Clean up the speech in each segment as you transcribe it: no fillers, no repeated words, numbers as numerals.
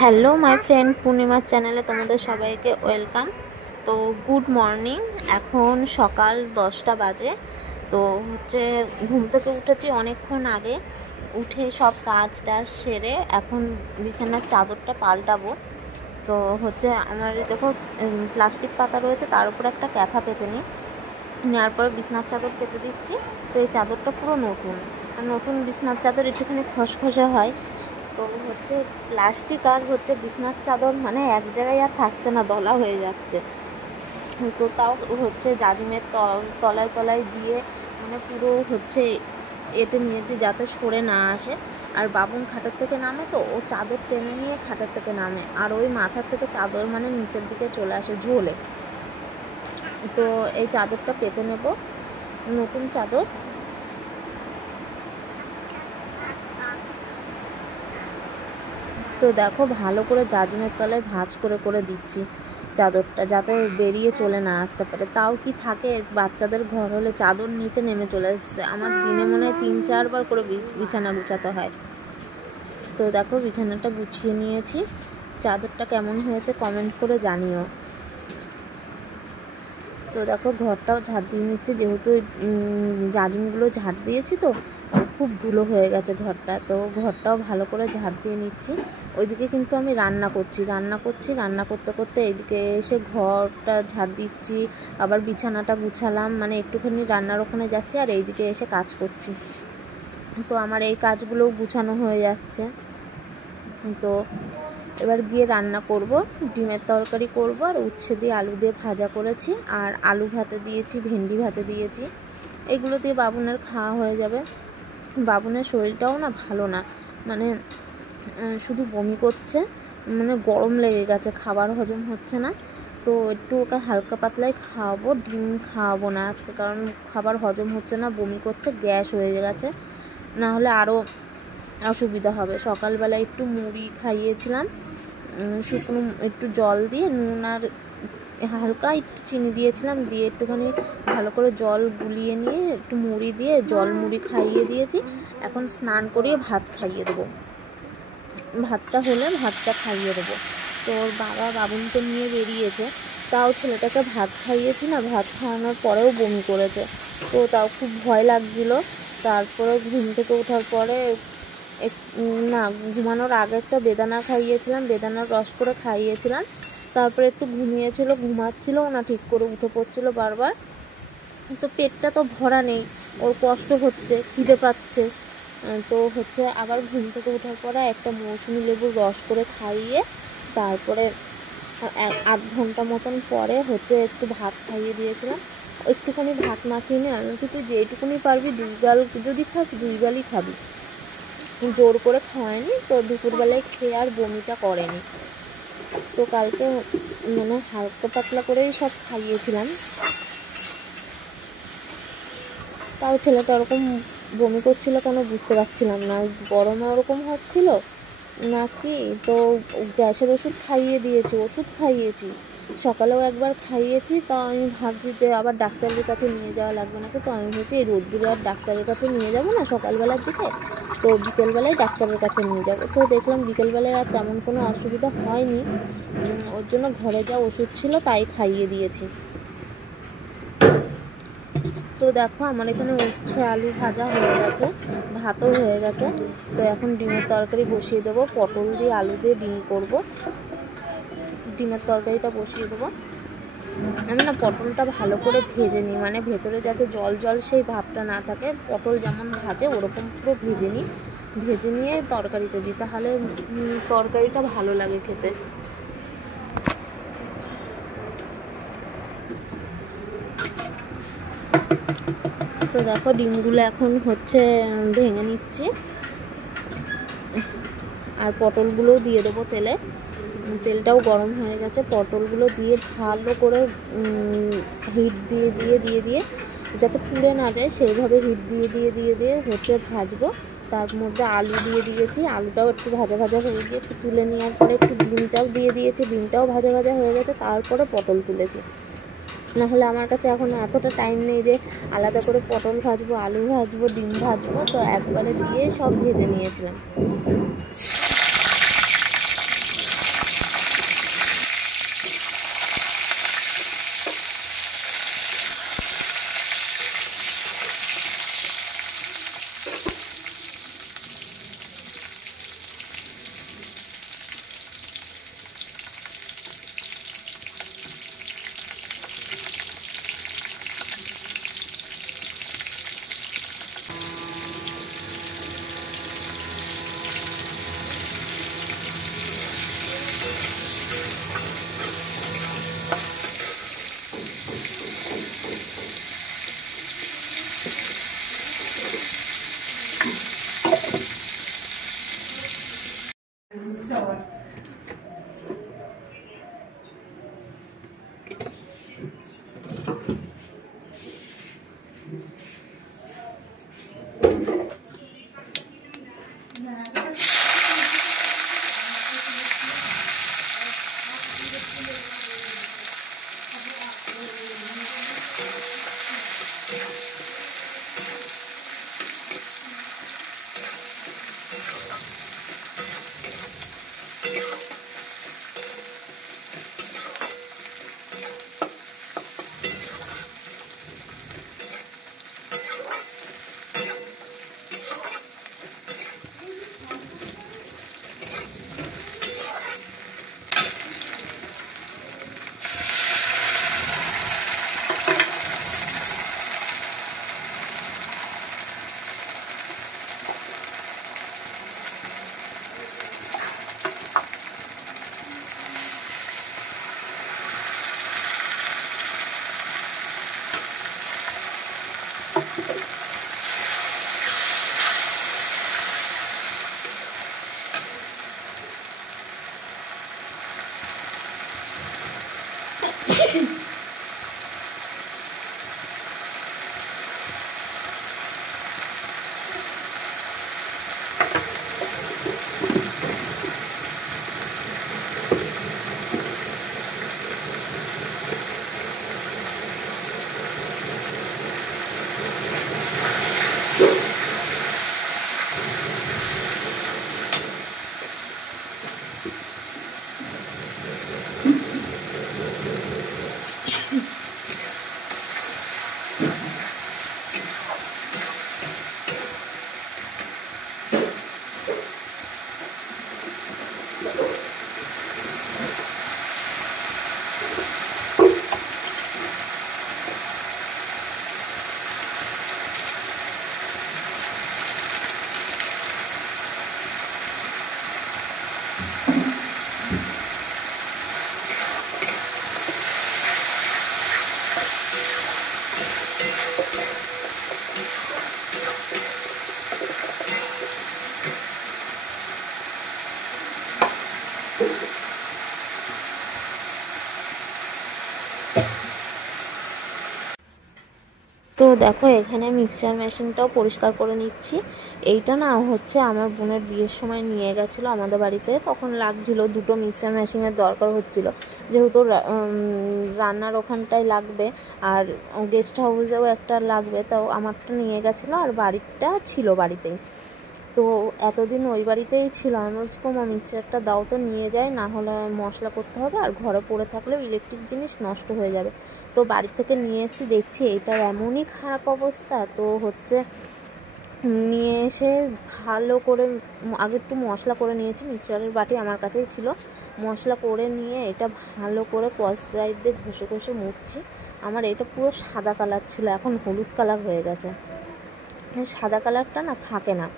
Hello my friend, পূর্ণিমার চ্যানেলে তোমাদের সবাইকে ওয়েলকাম। তো গুড মর্নিং। এখন সকাল 10টা বাজে। তো ঘুম থেকে উঠেছি অনেকক্ষণ আগে। উঠে সব কাজ টাজ সেরে এখন বিছানার চাদরটা পাল্টাবো। তো আমার দেখো প্লাস্টিক পাতা রয়েছে, তার উপর একটা ক্যাথা পেতে নিই, নেওয়ার পর বিছানার চাদর পেতে দিচ্ছি। তো এই চাদরটা পুরো নতুন, আর নতুন বিছানার চাদর একটুখানি খসখসে হয়। তো প্লাস্টিক আর বিছানার চাদর মানে এক জায়গায় আর থাকছে না, দলা হয়ে যাচ্ছে। তো তাও জাজিমের তলায় তলায় দিয়ে মানে পুরো এতে নিয়েছি যাতে সরে না আসে। আর বাবুন খাটের থেকে নামে, তো ও চাদর টেনে নিয়ে খাটের থেকে নামে, আর ওই মাথার থেকে চাদর মানে নিচের দিকে চলে আসে ঝোলে। তো এই চাদরটা পেতে নেব, নতুন চাদর। তো দেখো ভালো করে জাজিমের তলায় ভাঁজ করে করে দিচ্ছি চাদরটা, যাতে বেরিয়ে চলে না আসতে পারে। তাও কি থাকে, বাচ্চাদের ঘর হলে চাদর নিচে নেমে চলে এসছে। আমার দিনে মনে হয় 3-4 বার করে বিছানা গুছাতে হয়। তো দেখো বিছানাটা গুছিয়ে নিয়েছি। চাদরটা কেমন হয়েছে কমেন্ট করে জানিও। তো দেখো ঘরটাও ঝাড় দিয়ে নিচ্ছে, যেহেতু জাজিমগুলো ঝাড় দিয়েছি, তো খুব ধুলো হয়ে গেছে ঘরটা। তো ঘরটাও ভালো করে ঝাড় দিয়ে নিচ্ছি। ওইদিকে কিন্তু আমি রান্না করছি, রান্না করতে করতে এইদিকে এসে ঘরটা ঝাড় দিচ্ছি, আবার বিছানাটা গুছালাম, মানে একটুখানি রান্নার ওখানে যাচ্ছি আর এইদিকে এসে কাজ করছি। তো আমার এই কাজগুলোও গুছানো হয়ে যাচ্ছে। তো এবার গিয়ে রান্না করব, ডিমের তরকারি করব, আর উচ্ছে দিয়ে আলু দিয়ে ভাজা করেছি, আর আলু ভাতে দিয়েছি, ভেন্ডি ভাতে দিয়েছি। এগুলো দিয়ে বাবুনের খাওয়া হয়ে যাবে। বাবুনের শরীরটাও না ভালো না, মানে শুধু বমি করছে, মানে গরম লেগে গেছে, খাবার হজম হচ্ছে না। তো একটু ওকে হালকা পাতলাই খাওয়াবো, ডিম খাওয়াবো না আজকে, কারণ খাবার হজম হচ্ছে না, বমি করছে, গ্যাস হয়ে গেছে, না হলে আরও অসুবিধা হবে। সকালবেলায় একটু মুড়ি খাইয়েছিলাম, শুকনো একটু জল দিয়ে, নুন আর হালকা একটু চিনি দিয়েছিলাম, দিয়ে একটুখানি ভালো করে জল গুলিয়ে নিয়ে একটু মুড়ি দিয়ে জল মুড়ি খাইয়ে দিয়েছি। এখন স্নান করিয়ে ভাত খাইয়ে দেবো, ভাতটা হলে ভাতটা খাইয়ে দেবো। তো ওর বাবা বাবুনকে নিয়ে বেরিয়েছে, তাও ছেলেটাকে ভাত খাইয়েছি না, ভাত খাওয়ানোর পরেও বমি করেছে। তো তাও খুব ভয় লাগছিলো। তারপরে ঘুম থেকে ওঠার পরে না, ঘুমানোর আগে একটা বেদানা খাইয়েছিলাম, বেদানার রস করে খাইয়েছিলাম। তারপরে একটু ঘুমাচ্ছিলো না, ঠিক করে উঠে পড়ছিল বারবার। তো পেটটা তো ভরা নেই, ওর কষ্ট হচ্ছে, খিদে পাচ্ছে। তো আবার ঘুম থেকে ওঠার পরে একটা মৌসুমি লেবুর রস করে খাইয়ে তারপরে আধ ঘন্টা মতন পরে একটু ভাত খাইয়ে দিয়েছিলাম। একটুখানি ভাত মাখিয়ে নিয়ে আমি বলছি, তুই যেইটুকুনি পারবি 2 গাল, যদি খাস 2 গালই খাবি, জোর করে খাওয়ায়নি। তো দুপুরবেলায় খেয়ে আর বমিটা করেনি। তো কালকে মানে হালকা পাতলা করেই সব খাইয়েছিলাম, তাও ছেলেটা ওরকম বমি করছিল কেন বুঝতে পারছিলাম না, গরমে ওরকম হচ্ছিল নাকি। তো গ্যাসের ওষুধ খাইয়েছি, সকালেও একবার খাইয়েছি। তা আমি ভাবছি যে আবার ডাক্তারের কাছে নিয়ে যাওয়া লাগবে নাকি। তো আমি ভাবছি এই রোদ্দুরে আর ডাক্তারের কাছে নিয়ে যাবো না সকালবেলার দিকে, তো বিকেলবেলায় ডাক্তারের কাছে নিয়ে যাবো। তো দেখলাম বিকেলবেলায় আর তেমন কোনো অসুবিধা হয়নি, ওর জন্য ঘরে যা ওষুধ ছিল তাই খাইয়ে দিয়েছি। তো দেখো আমার এখানে উচ্ছে আলু ভাজা হয়ে গেছে, ভাতও হয়ে গেছে। তো এখন ডিমের তরকারি বসিয়ে দেবো, পটল দিয়ে আলু দিয়ে ডিম করব। ডিমের তরকারিটা বসিয়ে দেবো। আমি না পটলটা ভালো করে ভেজে নিই, মানে ভেতরে যাতে জল জল সেই ভাবটা না থাকে, পটল যেমন ভাজে ওরকম পুরো ভেজে নিয়ে তরকারিতে দিই, তাহলে তরকারিটা ভালো লাগে খেতে। তো দেখো ডিমগুলো এখন ভেঙে নিচ্ছি, আর পটলগুলোও দিয়ে দেবো তেলে। তেলটাও গরম হয়ে গেছে, পটলগুলো দিয়ে ভালো করে হিট দিয়ে যাতে পুড়ে না যায় সেইভাবে হিট দিয়ে ভাজবো। তার মধ্যে আলু দিয়ে দিয়েছি, আলুটাও একটু ভাজা ভাজা হয়ে গিয়ে একটু তুলে নেওয়ার পরে একটু ডিমটাও দিয়ে দিয়েছি, ডিমটাও ভাজা ভাজা হয়ে গেছে। তারপরে পটল তুলেছি, নাহলে আমার কাছে এখন এতটা টাইম নেই যে আলাদা করে পটল ভাজবো, আলু ভাজবো, ডিম ভাজবো। তো একবারে দিয়ে সব ভেজে নিয়েছিলাম। দেখো এখানে মিক্সচার মেশিনটাও পরিষ্কার করে নিচ্ছি। এইটা না হচ্ছে আমার বোনের বিয়ের সময় নিয়ে গেছিলো আমাদের বাড়িতে, তখন লাগছিল, দুটো মিক্সচার মেশিনের দরকার হচ্ছিল, যেহেতু রান্নার ওখানটায় লাগবে আর গেস্ট হাউসেও একটা লাগবে, তাও আমারটা নিয়ে গেছিলো আর বাড়িটা ছিল বাড়িতেই। তো এতদিন ওই বাড়িতেই ছিল। আমি বলছি মা মিক্সচারটা দাও তো, নিয়ে যাই, না হলে মশলা করতে হবে, আর ঘরে পড়ে থাকলেও ইলেকট্রিক জিনিস নষ্ট হয়ে যাবে। তো বাড়ি থেকে নিয়ে এসে দেখছি এইটার এমনই খারাপ অবস্থা। তো হচ্ছে নিয়ে এসে ভালো করে আগে একটু মশলা করে নিয়েছি, মিক্সচারের বাটি আমার কাছেই ছিল, মশলা করে নিয়ে এটা ভালো করে স্কচ ব্রাইট দিয়ে ঘষে ঘষে মুছছি। আমার এটা পুরো সাদা কালার ছিল, এখন হলুদ কালার হয়ে গেছে। সাদা কালারটা না থাকে না।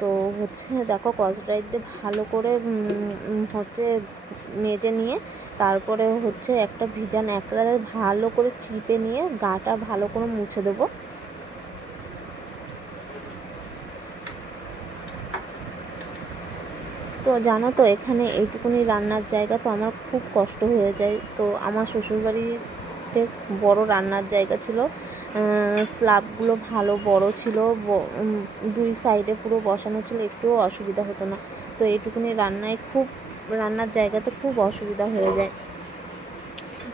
তো হচ্ছে দেখো স্কচ ব্রাইট দিয়ে ভালো করে হচ্ছে মেজে নিয়ে তারপরে হচ্ছে একটা ভিজা ন্যাকড়ায় ভালো করে চিপে নিয়ে গাটা ভালো করে মুছে দেবো। তো জানো তো এখানে এইটুকুনি রান্নার জায়গা, তো আমার খুব কষ্ট হয়ে যায়। তো আমার শ্বশুরবাড়িতে বড় রান্নার জায়গা ছিল, স্ল্যাবগুলো ভালো বড় ছিল, দুই সাইডে পুরো বসানো ছিল, একটুও অসুবিধা হতো না। তো এইটুকুনি রান্নার জায়গাতে খুব অসুবিধা হয়ে যায়।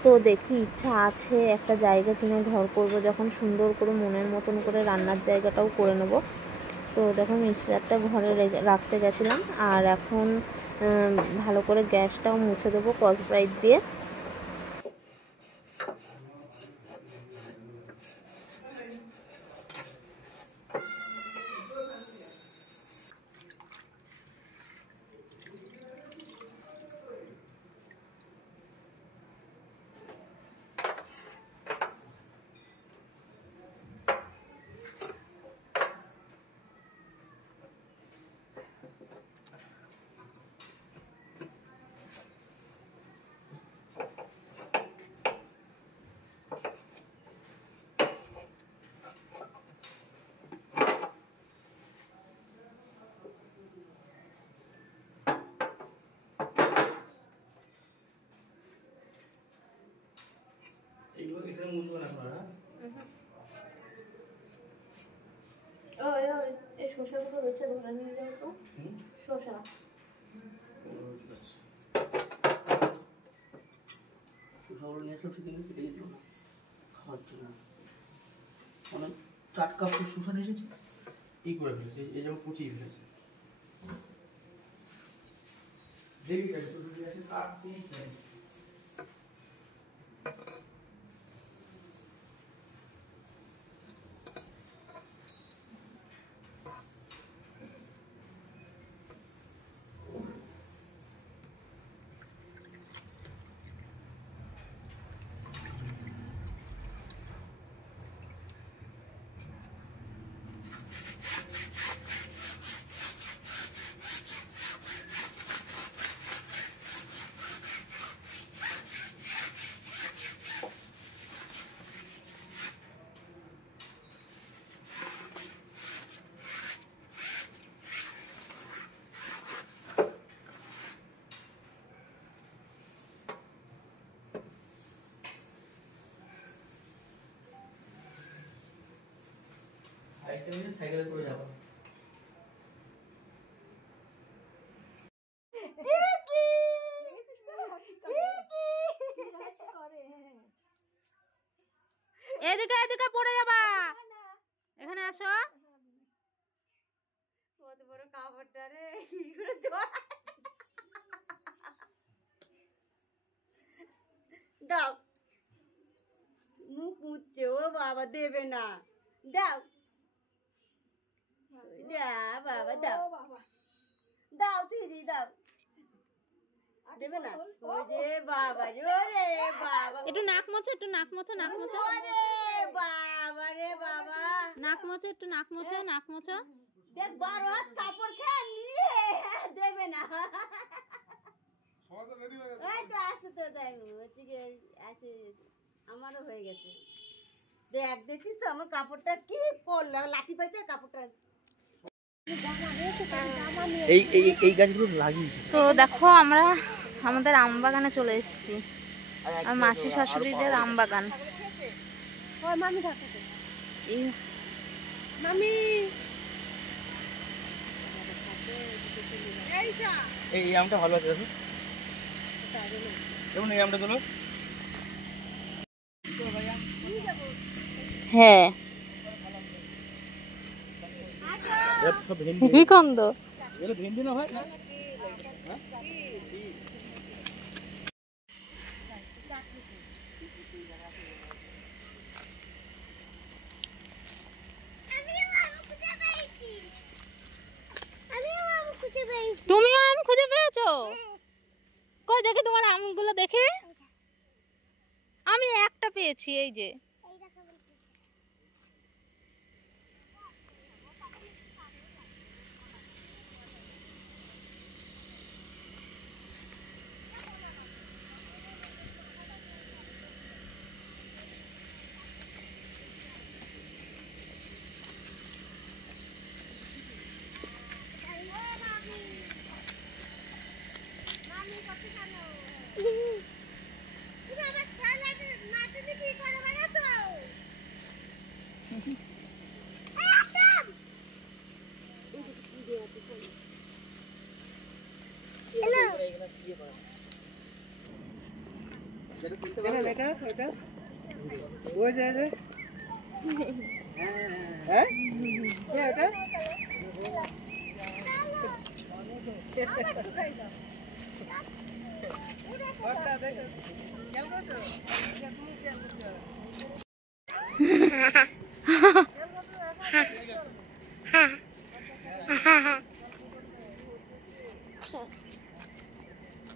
তো দেখি ইচ্ছা আছে একটা জায়গা কিনে ঘর করব, যখন সুন্দর করে মনের মতন করে রান্নার জায়গাটাও করে নেব। তো দেখো মিক্সচারটা ঘরে রাখতে গেছিলাম, আর এখন ভালো করে গ্যাসটাও মুছে দেবো স্কচ ব্রাইট দিয়ে। এই শসাগুলো রয়েছে, ধরে নিয়ে যাও তো। শসা শসাগুলো নিয়ে এসে কেটে কেটে দিল খাওয়ার জন্য। মানে 4 কাপ শসা নিয়ে এসেছি, এই করে ফেলেছে, এই যেমন কুচিয়ে ফেলেছে। দেখি কাটতেই চাই। সাইকেলে করে যাবো। এদিকে এদিকে পড়ে যাবা, এখানে আসো। কত বড় কাপড়টা রে, দাও মুখ মুছছে, ও বাবা দেবে না, দাও বাবা দাও, দাও দিদি দাও, দেবে না। ওরে বাবা, ওরে বাবা, একটু নাক মোছো, একটু নাক মোছো, নাক মোছো, ওরে বাবা রে বাবা, নাক মোছো, একটু নাক মোছো, নাক মোছো। দেখ 12 হাত কাপড় খেয়ে নিয়ে দেবে না। এই তো আসতে তো তাই হচ্ছে কি আছে, আমারও হয়ে গেছে। দেখ দেখিস তো আমার কাপড়টা কি করলো, লাঠি পাইছে কাপড়টা। এই এই এই গাছগুলো লাগিয়েছি। তো দেখো আমরা আমাদের আম বাগানে চলে এসেছি, আমার মাসি শাশুড়িদের আম বাগান। নিচ্ছি। এই আমটা ভালো আছে দেখো, দেখুন এই আমটা তোলো। হ্যাঁ ভেন্ডি, হেভি কন্দ। এগুলো ভেন্ডি না হয় না? তুমিও আম খুঁজে পেয়েছো? কই দেখে তোমার আমগুলো দেখে। আমি একটা পেয়েছি, এই যে।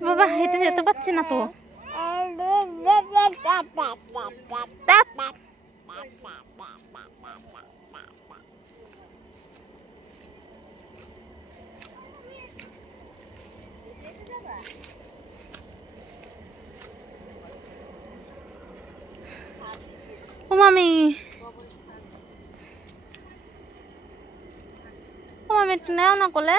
বাবা হেঁটে যেতে পারছি না তো। ও মামি, ও মামি একটু নেও না কোলে।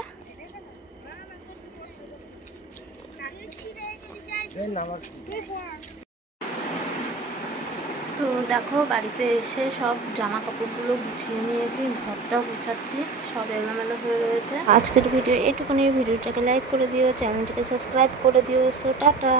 তো দেখো বাড়িতে এসে সব জামা কাপড়গুলো গুছিয়ে নিয়েছি, ঘরটাও গুছাচ্ছি, সব এলোমেলো হয়ে রয়েছে। আজকের ভিডিও এটুকুনি। ভিডিওটাকে লাইক করে দিও, চ্যানেলটাকে সাবস্ক্রাইব করে দিও। So tata.